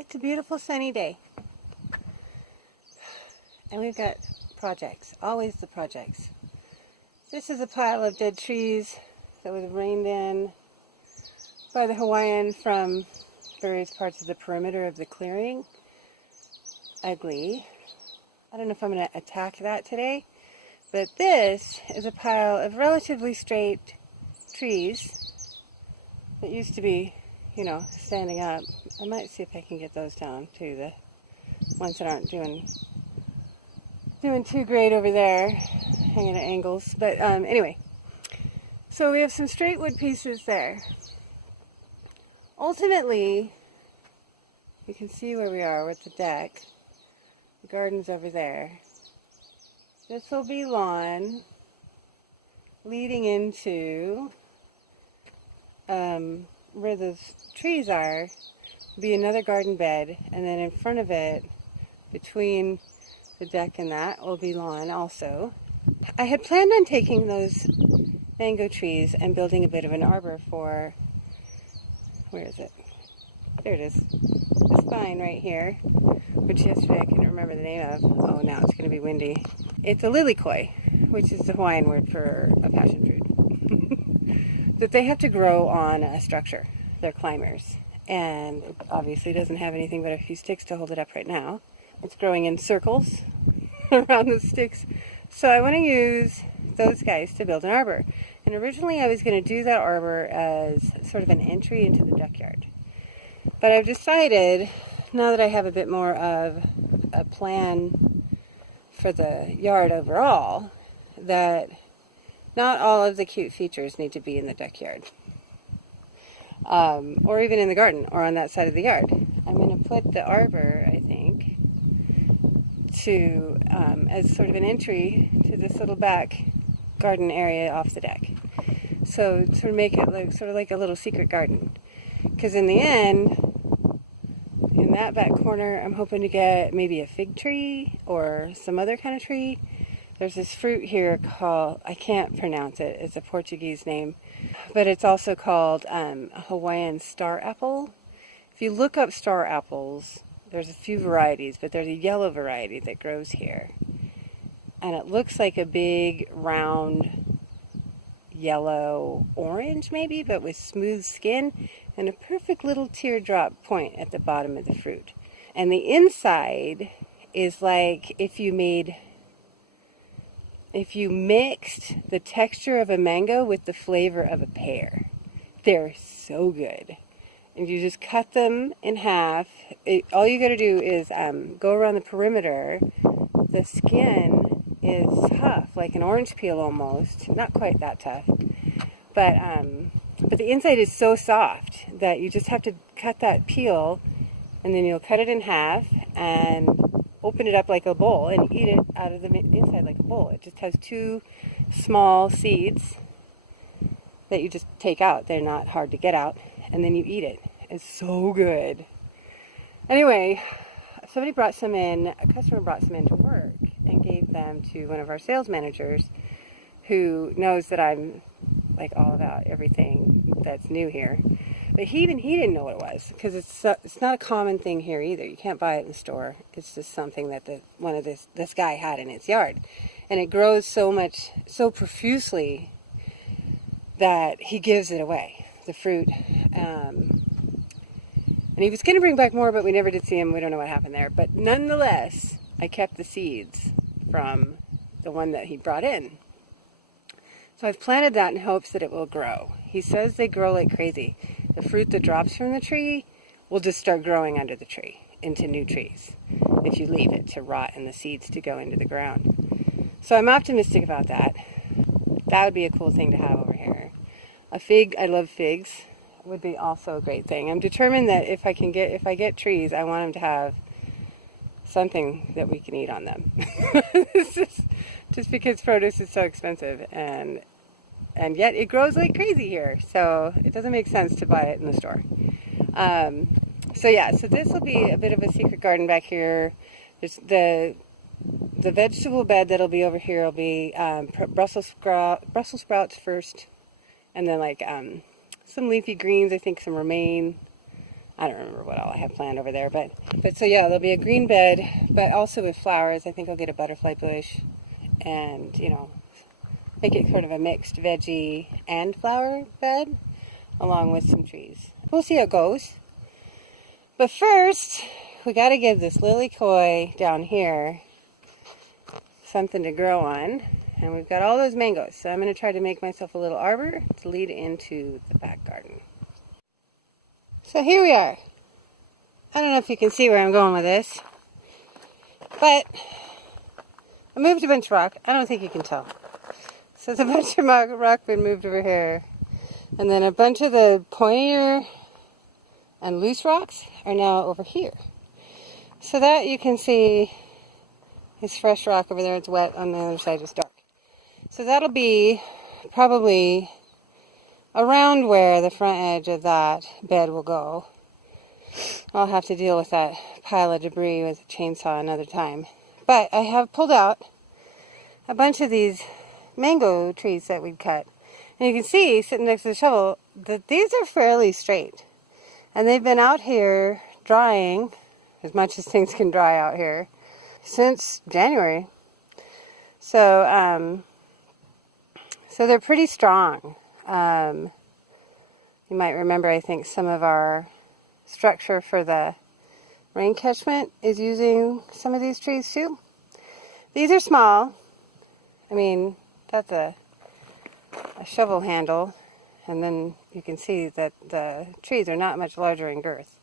It's a beautiful sunny day. And we've got projects, always the projects. This is a pile of dead trees that was rained in by the Hawaiian from various parts of the perimeter of the clearing. Ugly. I don't know if I'm going to attack that today, but this is a pile of relatively straight trees that used to be, standing up. I might see if I can get those down too, the ones that aren't doing too great over there, hanging at angles. But anyway, so we have some straight wood pieces there. Ultimately, you can see where we are with the deck. The garden's over there. This will be lawn leading into where those trees are, will be another garden bed, and then in front of it, between the deck and that, will be lawn also. I had planned on taking those mango trees and building a bit of an arbor for, where is it? There it is. This vine right here, which yesterday I couldn't remember the name of. Oh, now it's going to be windy. It's a lilikoi, which is the Hawaiian word for a passion fruit. That they have to grow on a structure. They're climbers. And it obviously doesn't have anything but a few sticks to hold it up right now. It's growing in circles around the sticks. So I want to use those guys to build an arbor. And originally I was going to do that arbor as sort of an entry into the backyard. But I've decided, now that I have a bit more of a plan for the yard overall, that not all of the cute features need to be in the backyard. Or even in the garden, or on that side of the yard. I'm going to put the arbor, I think, to as sort of an entry to this little back garden area off the deck. So to make it look sort of like a little secret garden. Because in the end, in that back corner, I'm hoping to get maybe a fig tree or some other kind of tree. There's this fruit here called, I can't pronounce it, it's a Portuguese name, but it's also called a Hawaiian star apple. If you look up star apples, there's a few varieties, but there's a yellow variety that grows here. And it looks like a big, round, yellow orange maybe, but with smooth skin and a perfect little teardrop point at the bottom of the fruit. And the inside is like if you mixed the texture of a mango with the flavor of a pear. They're so good. And you just cut them in half. All you got to do is go around the perimeter. The skin is tough, like an orange peel almost. Not quite that tough. But the inside is so soft that you just have to cut that peel, and then you'll cut it in half and open it up like a bowl and eat it out of the inside like a bowl. It just has two small seeds that you just take out. They're not hard to get out, and then you eat it. It's so good. Anyway, somebody brought some in, a customer brought some in to work and gave them to one of our sales managers who knows that I'm like all about everything that's new here. But he didn't know what it was, because it's not a common thing here either. You can't buy it in the store. It's just something that this guy had in his yard, and it grows so profusely that he gives it away, the fruit. And he was going to bring back more, but we never did see him. We don't know what happened there. But nonetheless, I kept the seeds from the one that he brought in. So I've planted that in hopes that it will grow. He says they grow like crazy. The fruit that drops from the tree will just start growing under the tree into new trees if you leave it to rot and the seeds to go into the ground. So I'm optimistic about that. That would be a cool thing to have over here. A fig, I love figs, would be also a great thing. I'm determined that if I get trees, I want them to have something that we can eat on them. Just because produce is so expensive, and yet it grows like crazy here, so it doesn't make sense to buy it in the store. So this will be a bit of a secret garden back here. There's the vegetable bed that'll be over here will be Brussels sprouts first, and then like some leafy greens, I think some romaine, I don't remember what all I have planned over there, but so yeah, there'll be a green bed, but also with flowers. I think I'll get a butterfly bush and, you know, make it sort of a mixed veggie and flower bed along with some trees. We'll see how it goes. But first, we got to give this lily koi down here something to grow on. And we've got all those mangoes. So I'm going to try to make myself a little arbor to lead into the back garden. So here we are. I don't know if you can see where I'm going with this, but I moved a bunch of rock. I don't think you can tell. So there's a bunch of rock been moved over here. And then a bunch of the pointier and loose rocks are now over here. So that you can see is fresh rock over there. It's wet. On the other side it's dark. So that'll be probably around where the front edge of that bed will go. I'll have to deal with that pile of debris with a chainsaw another time. But I have pulled out a bunch of these mango trees that we'd cut. And you can see, sitting next to the shovel, that these are fairly straight. And they've been out here drying, as much as things can dry out here, since January. So, so they're pretty strong. You might remember, I think, some of our structure for the rain catchment is using some of these trees too. These are small. I mean, that's a shovel handle, and then you can see that the trees are not much larger in girth.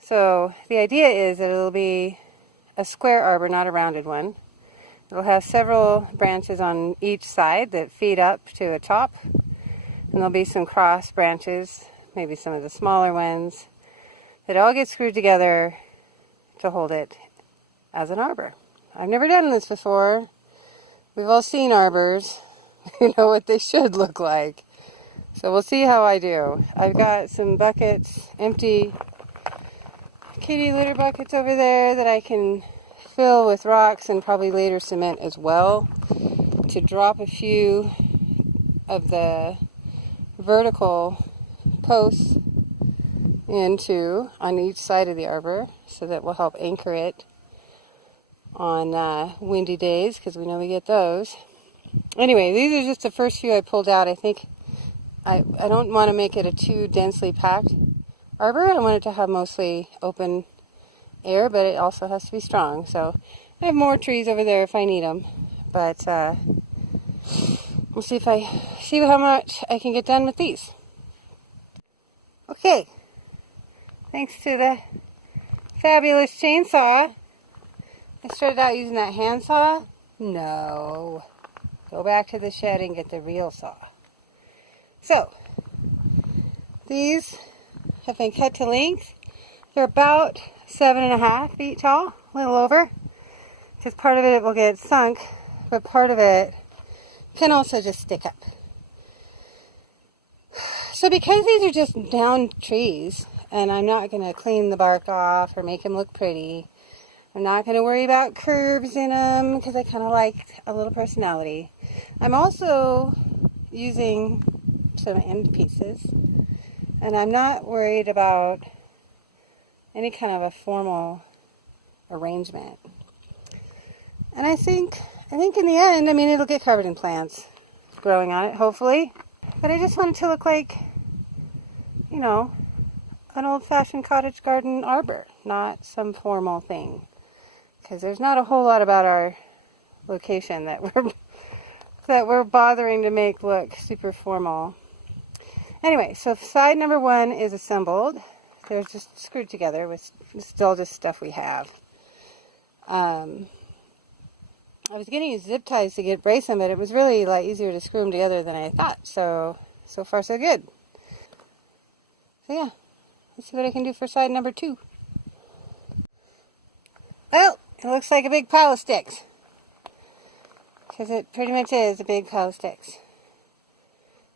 So the idea is that it'll be a square arbor, not a rounded one. It'll have several branches on each side that feed up to a top, and there'll be some cross branches, maybe some of the smaller ones, that all get screwed together to hold it as an arbor. I've never done this before. We've all seen arbors. You know what they should look like. So we'll see how I do. I've got some buckets, empty kitty litter buckets over there that I can fill with rocks and probably later cement as well, to drop a few of the vertical posts into on each side of the arbor, so that will help anchor it on windy days, because we know we get those. Anyway, these are just the first few I pulled out. I think I don't want to make it a too densely packed arbor. I want it to have mostly open air, but it also has to be strong. So I have more trees over there if I need them, but we'll see how much I can get done with these. Okay, thanks to the fabulous chainsaw. I started out using that hand saw. No, go back to the shed and get the real saw. So these have been cut to length. They're about 7.5 feet tall, a little over, because part of it will get sunk, but part of it can also just stick up. So because these are just down trees, and I'm not going to clean the bark off or make them look pretty, I'm not going to worry about curves in them, because I kind of like a little personality. I'm also using some end pieces, and I'm not worried about any kind of a formal arrangement. And I think in the end, I mean, it'll get covered in plants growing on it, hopefully. But I just want it to look like, you know, an old-fashioned cottage garden arbor, not some formal thing. Because there's not a whole lot about our location that we're bothering to make look super formal. Anyway, so side number 1 is assembled. They're just screwed together with still just stuff we have. I was getting zip ties to brace them, but it was really a lot easier to screw them together than I thought. So far so good. So yeah, let's see what I can do for side number 2. Well, it looks like a big pile of sticks, because it pretty much is a big pile of sticks.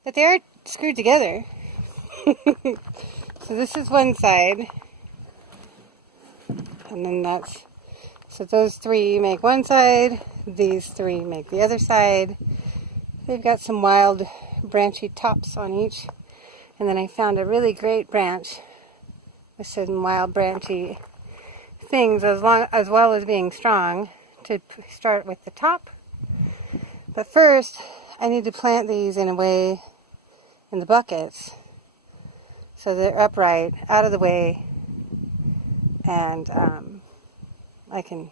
But they are screwed together. So this is one side, and then so those 3 make one side, these 3 make the other side. They've got some wild branchy tops on each, and then I found a really great branch with some wild branchy things as well as being strong to start with the top. But first, I need to plant these in a way in the buckets so they're upright, out of the way, and I can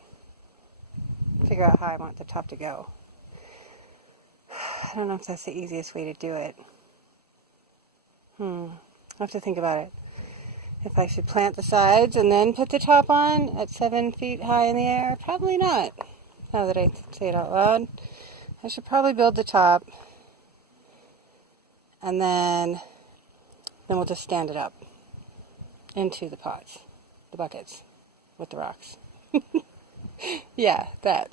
figure out how I want the top to go. I don't know if that's the easiest way to do it. I'll have to think about it. If I should plant the sides and then put the top on at 7 feet high in the air, probably not. Now that I say it out loud, I should probably build the top, and then we'll just stand it up into the pots, the buckets, with the rocks. Yeah, that.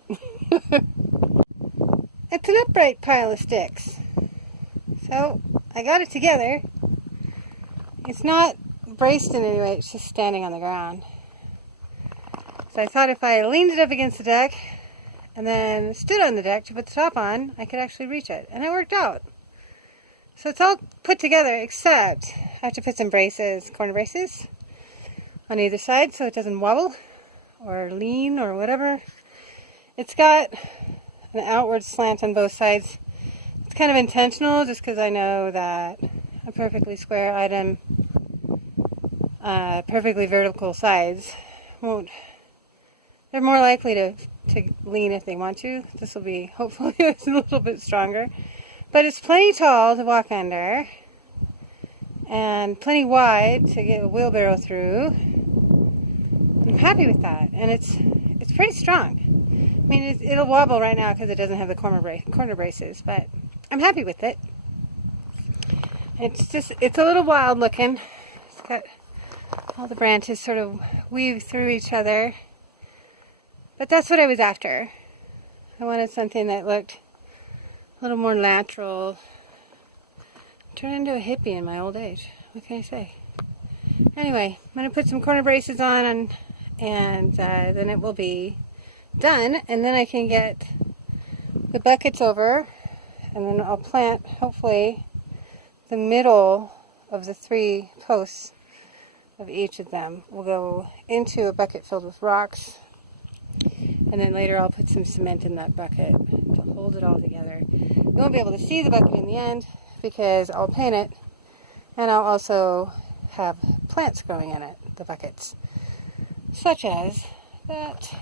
It's an upright pile of sticks. So, I got it together. It's not braced in any way, it's just standing on the ground. So I thought if I leaned it up against the deck and then stood on the deck to put the top on, I could actually reach it. And it worked out. So it's all put together, except I have to put some braces, corner braces, on either side so it doesn't wobble or lean or whatever. It's got an outward slant on both sides. It's kind of intentional just because I know that a perfectly square item, perfectly vertical sides they're more likely to lean if they want to. This will be, hopefully, it's a little bit stronger. But it's plenty tall to walk under, and plenty wide to get a wheelbarrow through. I'm happy with that, and it's pretty strong. I mean, it'll wobble right now because it doesn't have the corner braces, but I'm happy with it. It's a little wild looking. It's got all the branches sort of weave through each other. But that's what I was after. I wanted something that looked a little more natural. Turn into a hippie in my old age. What can I say? Anyway, I'm going to put some corner braces on and then it will be done. And then I can get the buckets over and then I'll plant, hopefully, the middle of the 3 posts of each of them will go into a bucket filled with rocks, and then later I'll put some cement in that bucket to hold it all together. You won't be able to see the bucket in the end because I'll paint it, and I'll also have plants growing in it, the buckets, such as that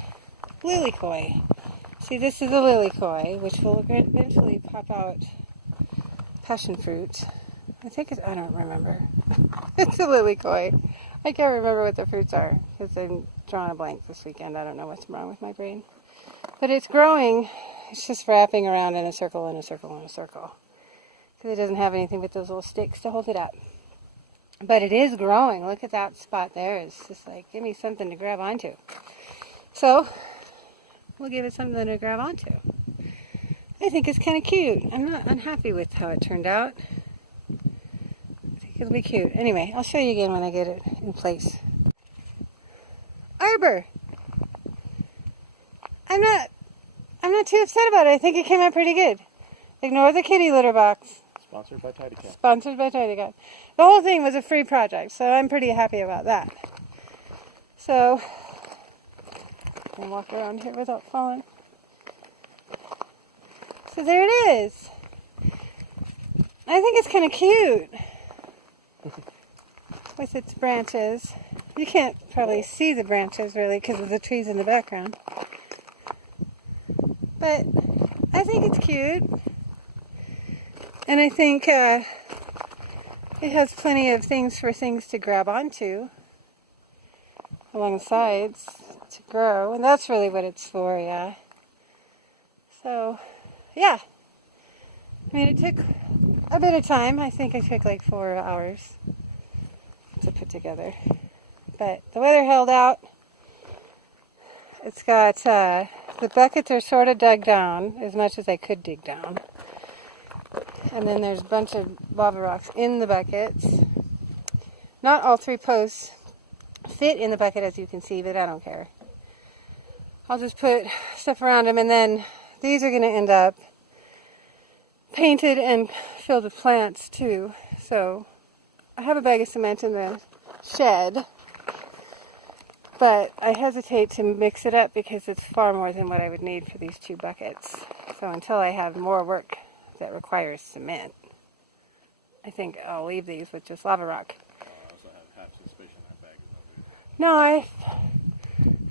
lily koi. See, this is a lily koi, which will eventually pop out passion fruit. I don't remember. It's a lily koi. I can't remember what the fruits are because I'm drawing a blank this weekend. I don't know what's wrong with my brain. But it's growing. It's just wrapping around in a circle and a circle and a circle. Because it doesn't have anything but those little sticks to hold it up. But it is growing. Look at that spot there. It's just like, give me something to grab onto. So, we'll give it something to grab onto. I think it's kind of cute. I'm not unhappy with how it turned out. It'll be cute. Anyway, I'll show you again when I get it in place. Arbor. I'm not too upset about it. I think it came out pretty good. Ignore the kitty litter box. Sponsored by Tidy Cat. Sponsored by Tidy Cat. The whole thing was a free project, so I'm pretty happy about that. So, I can walk around here without falling. So there it is. I think it's kind of cute. With its branches. You can't probably see the branches really because of the trees in the background. But I think it's cute. And I think it has plenty of things to grab onto along the sides to grow. And that's really what it's for, yeah. So, yeah. I mean, it took a bit of time. I think it took like 4 hours to put together. But the weather held out. It's got, the buckets are sort of dug down as much as I could dig down. And then there's a bunch of lava rocks in the buckets. Not all 3 posts fit in the bucket as you can see, but I don't care. I'll just put stuff around them, and then these are going to end up painted and filled with plants too. So I have a bag of cement in the shed, But I hesitate to mix it up because it's far more than what I would need for these 2 buckets. So until I have more work that requires cement, I think I'll leave these with just lava rock. I also have half the space in that bag. No,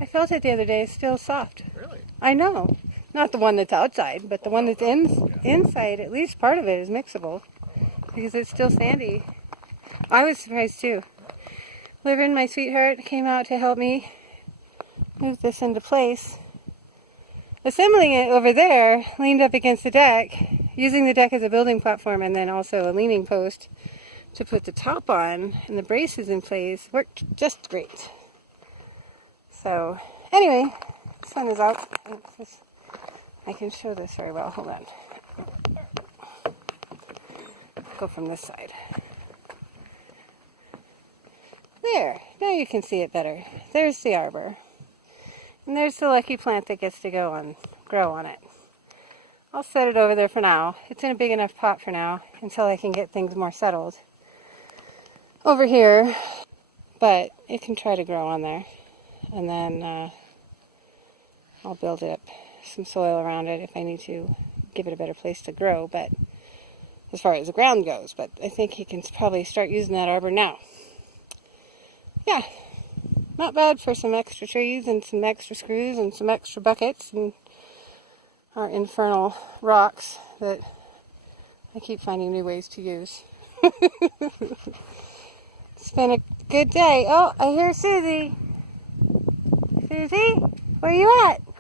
I felt it the other day. It's still soft. Really? I know. Not the one that's outside, but the one that's inside, at least part of it is mixable. Because it's still sandy. I was surprised too. Wren, my sweetheart, came out to help me move this into place. Assembling it over there, leaned up against the deck, using the deck as a building platform and then also a leaning post to put the top on and the braces in place, worked just great. So, anyway, the sun is out. I can show this very well. Hold on. Go from this side. There, now you can see it better. There's the arbor. And there's the lucky plant that gets to grow on it. I'll set it over there for now. It's in a big enough pot for now until I can get things more settled over here. But it can try to grow on there. And then I'll build up some soil around it if I need to give it a better place to grow. But as far as the ground goes, but I think he can probably start using that arbor now. Yeah, not bad for some extra trees and some extra screws and some extra buckets and our infernal rocks that I keep finding new ways to use. It's been a good day. Oh, I hear Susie. Susie, where are you at? Did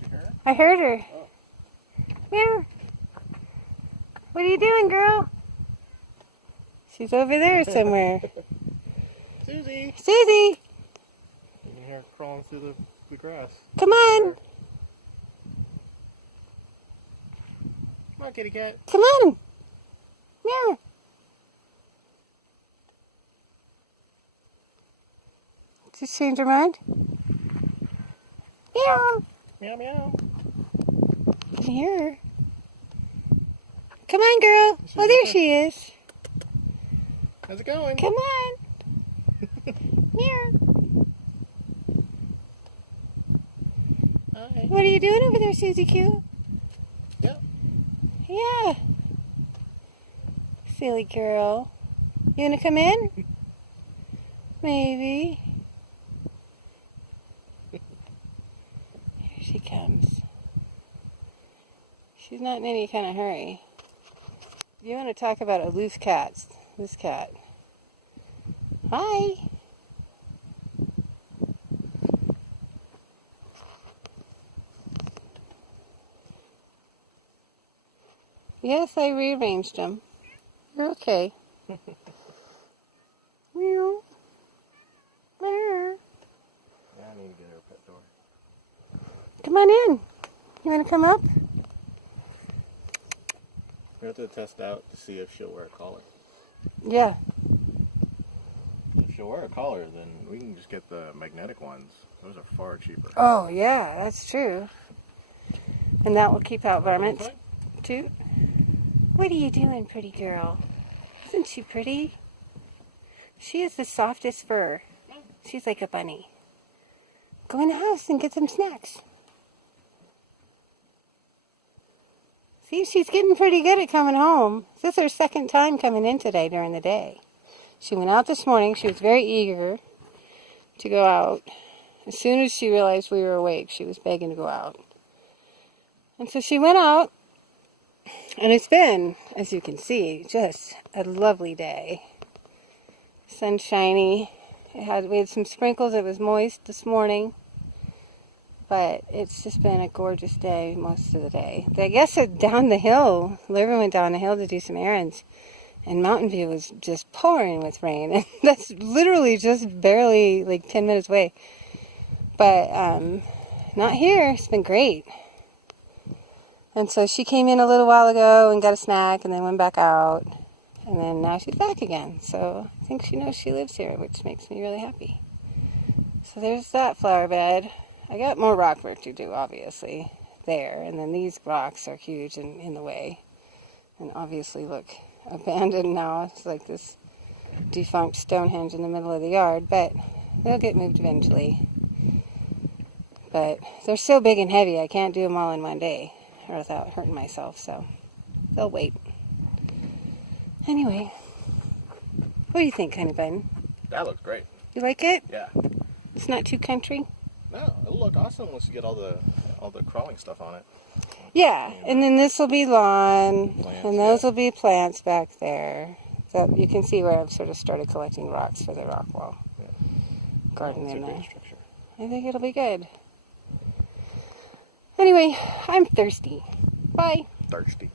you hear her? I heard her. Oh. Meow. What are you doing, girl? She's over there somewhere. Susie! Susie! You can hear her crawling through the grass. Come on! Come on, kitty cat. Come on! Meow! Just change her mind? Meow! Meow meow. I can hear her. Come on, girl! Oh, there she is. How's it going? Come on! Meow! Hi. What are you doing over there, Susie Q? Yep. Yeah. Silly girl. You gonna come in? Maybe. Here she comes. She's not in any kind of hurry. You want to talk about a loose cat? Loose cat. Hi. Yes, I rearranged them. You're okay. Meow. Meow. Yeah, I need to get her a pet door. Come on in. You want to come up? We have to test out to see if she'll wear a collar. Yeah. If she'll wear a collar, then we can just get the magnetic ones. Those are far cheaper. Oh, yeah, that's true. And that will keep out varmints, too. What are you doing, pretty girl? Isn't she pretty? She has the softest fur. She's like a bunny. Go in the house and get some snacks. See, she's getting pretty good at coming home. This is her second time coming in today during the day. She went out this morning. She was very eager to go out. As soon as she realized we were awake, she was begging to go out. And so she went out. And it's been, as you can see, just a lovely day. Sunshiny. We had some sprinkles. It was moist this morning. But it's just been a gorgeous day most of the day. I guess down the hill, Liver went down the hill to do some errands. And Mountain View was just pouring with rain. And that's literally just barely like 10 minutes away. But not here. It's been great. And so she came in a little while ago and got a snack and then went back out. And then now she's back again. So I think she knows she lives here, which makes me really happy. So there's that flower bed. I got more rock work to do, obviously, there. And then these rocks are huge and in the way. And obviously look abandoned now. It's like this defunct Stonehenge in the middle of the yard. But They'll get moved eventually. But they're so big and heavy, I can't do them all in one day or without hurting myself, so they'll wait. Anyway, what do you think, honey bun? That looks great. You like it? Yeah. It's not too country? No, it'll look awesome once you get all the crawling stuff on it. Yeah, and then this will be lawn, Plants, and those yeah. will be plants back there. So you can see where I've sort of started collecting rocks for the rock wall garden It's a in great there. structure. I think it'll be good. Anyway, I'm thirsty. Bye. Thirsty.